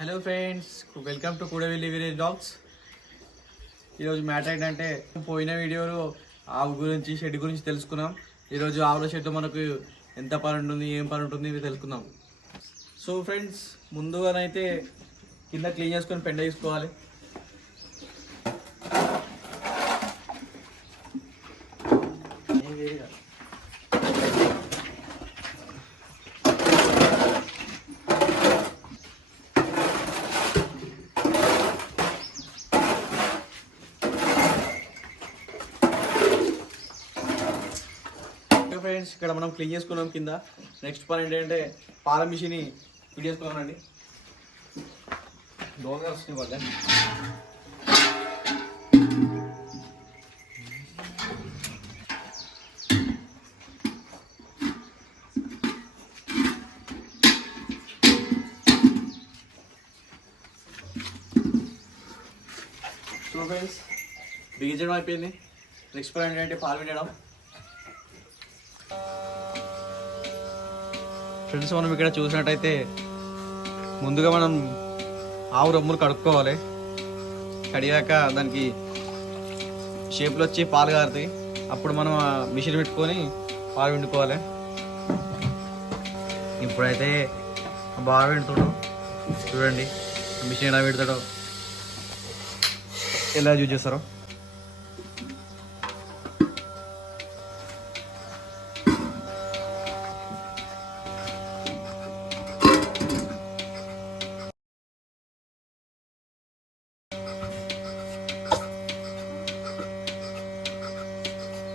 Hello friends, welcome to Kudavelli village blogs. ఈరోజు matter ఏంటంటే పోయిన వీడియోలో ఆవు గురించి షెడ్ గురించి తెలుసుకున్నాం. ఈరోజు ఆవుల షెడ్ మనకు ఎంత పని ఉంటుంది, ఏం పని ఉంటుంది ఇవి తెలుసుకుందాం. సో ఫ్రెండ్స్, ముందుగానైతే కింద క్లీన్ చేసుకొని పెండ తీసుకోవాలి. ఫ్రెండ్స్, ఇక్కడ మనం క్లీన్ చేసుకున్నాం కింద. నెక్స్ట్ పని ఏంటంటే పాల మిషన్ని ఫిట్ చేసుకోవాలండి. దోమగా వస్తుంది వాళ్ళ. సో ఫ్రెండ్స్, బిగించడం అయిపోయింది. నెక్స్ట్ పని ఏంటంటే పాలు వినడం. ఫ్రెండ్స్, మనం ఇక్కడ చూసినట్టయితే ముందుగా మనం ఆవు రొమ్ములు కడుక్కోవాలి. కడిగాక దానికి షేపులు వచ్చి పాలు కారుతాయి. అప్పుడు మనం మిషన్ పెట్టుకొని పాలు పిండుకోవాలి. ఇప్పుడైతే బాగా పిండుతాడు చూడండి. మిషన్ ఎలా పెడతాడో, ఎలా యూజ్ చేస్తారో.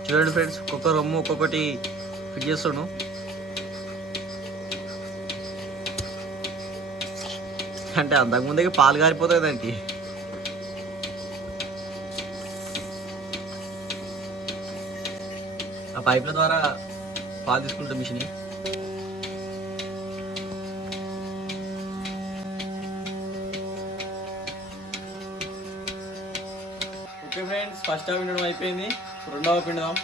చూడండి ఫ్రెండ్స్, ఒక్కొక్క రొమ్ము ఒక్కొక్కటి ఫిట్ చేస్తాడు. అంటే అంతకుముందే పాలు గారిపోతాయి దానికి. ఆ పైపుల ద్వారా పాలు తీసుకుంటాం machine. Okay friends, first half పిండడం అయిపోయింది. రెండవ పిండుదాం.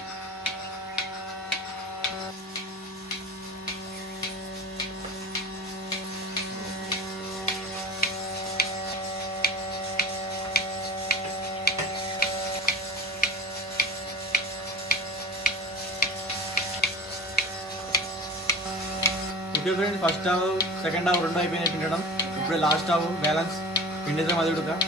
Okay friends, first half second half రెండు అయిపోయినాయి పిండడం. ఇప్పుడే లాస్ట్ హాఫ్ బ్యాలెన్స్ పిండితే అది ఉడక.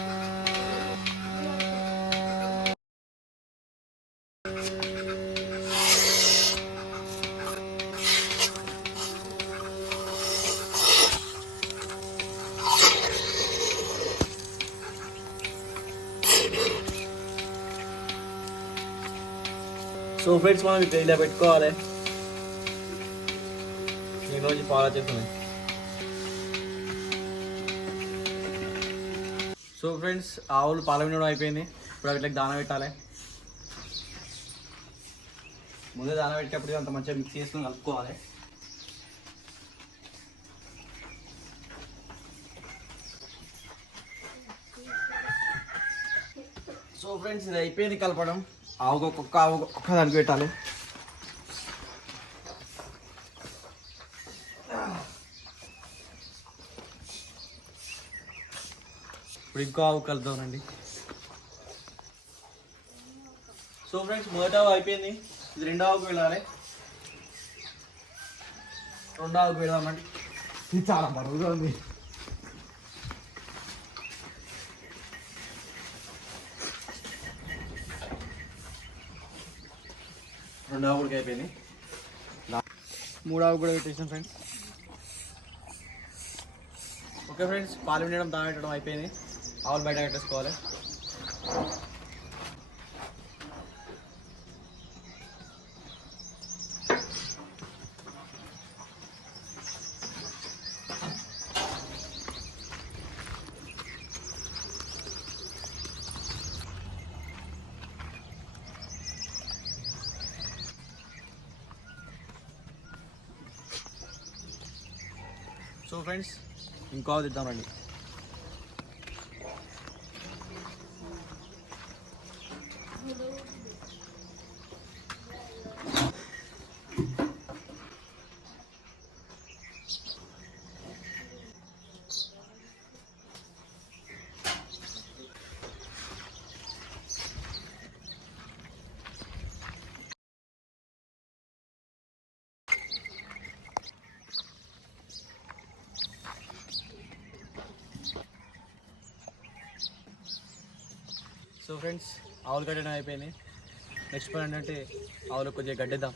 సో ఫ్రెండ్స్, మనం ఇక్కడ ఇలా పెట్టుకోవాలి. నేను రోజు ఫాలో చేస్తున్నాను. సో ఫ్రెండ్స్, ఆవులు పాల వినడం అయిపోయింది. ఇప్పుడు వీటికి దాన పెట్టాలి. ముందే దాన పెట్టేటప్పుడు అంత మంచిగా మిక్స్ చేసుకొని కలుపుకోవాలి. సో ఫ్రెండ్స్, ఇది అయిపోయింది కలపడం. ఆవుకు ఒక్క దానికి పెట్టాలి. ఇప్పుడు ఇంకో ఆవు కలుద్దామండి. సో ఫ్రెండ్స్, మొదటి ఆవు అయిపోయింది. ఇది రెండో ఆవుకు వెళ్ళాలి. రెండో ఆవుకు వెళ్దామండి. ఇది చాలా బరువుగా ఉంది. రెండు ఆవు కూడా అయిపోయింది. మూడు ఆవు కూడా పెట్టేసాం ఫ్రెండ్స్. ఓకే ఫ్రెండ్స్, పాలు వినడం దాని పెట్టడం అయిపోయింది. ఆవులు బయట పెట్టేసుకోవాలి. సో ఫ్రెండ్స్, ఇంకో తిద్దామండి. సో ఫ్రెండ్స్ ఆవులు కట్టడం అయిపోయింది. నెక్స్ట్ పని ఏంటంటే ఆవులకు కొద్దిగా గడ్డేద్దాం.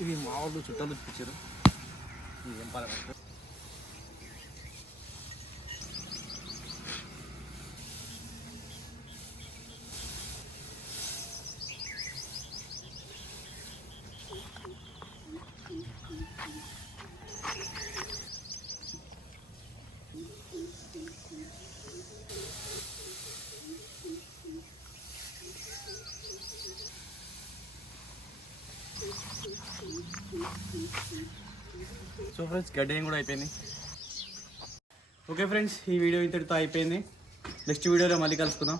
ఇవి మా వాళ్ళు చుట్టాలు ఇప్పించారు. ఇది ఏం పాల సో ఫ్రెండ్స్ గడ్డేం కూడా అయిపోయింది. ఓకే ఫ్రెండ్స్, ఈ వీడియో ఇంతటితో అయిపోయింది. నెక్స్ట్ వీడియోలో మళ్ళీ కలుసుకుందాం.